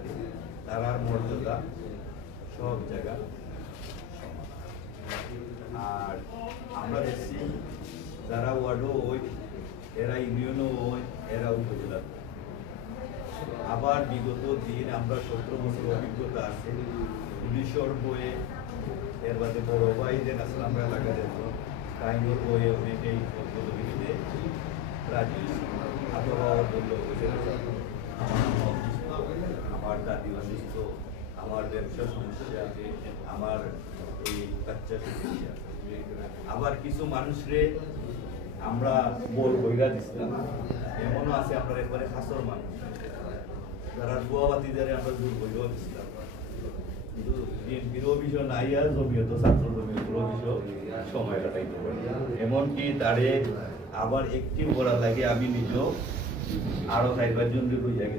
Secretary তারার মর্যাদা সব জায়গা সমান। আর আমরা দেখছি যারা ওয়ার্ডও ওই এরা ইউনিয়নও ওই এরা উপজেলা। আবার বিগত দিন আমরা 17 বছর অভিজ্ঞতা আছে পুলিশের বইয়ে এর বাদে বড় ভাই যে আসলে আমরা এলাকা যেত কাহিনীর বইয়ে অনেকেই পদ্ধতিতে রাজি আবহাওয়া বলল আমার দাদি অসুস্থ, আমার ব্যবসার সমস্যা, আমার এই বাচ্চা সমস্যা। আবার কিছু মানুষরে আমরা বল বইরা দিচ্ছিলাম, এমনও আছে আমরা একবারে খাসর মানুষ যারা গোয়াবাতি যারা আমরা দূর বইরাও দিচ্ছিলাম। কিন্তু বিএনপির অভিযোগ নাই আর জমিয়ত ছাত্র জমিয়তের অভিযোগ সময় কাটাইতে পারি। এমনকি তারে আবার একটিভ করার লাগে আমি নিজেও আরো 4-5 জন হইয়া গেছি।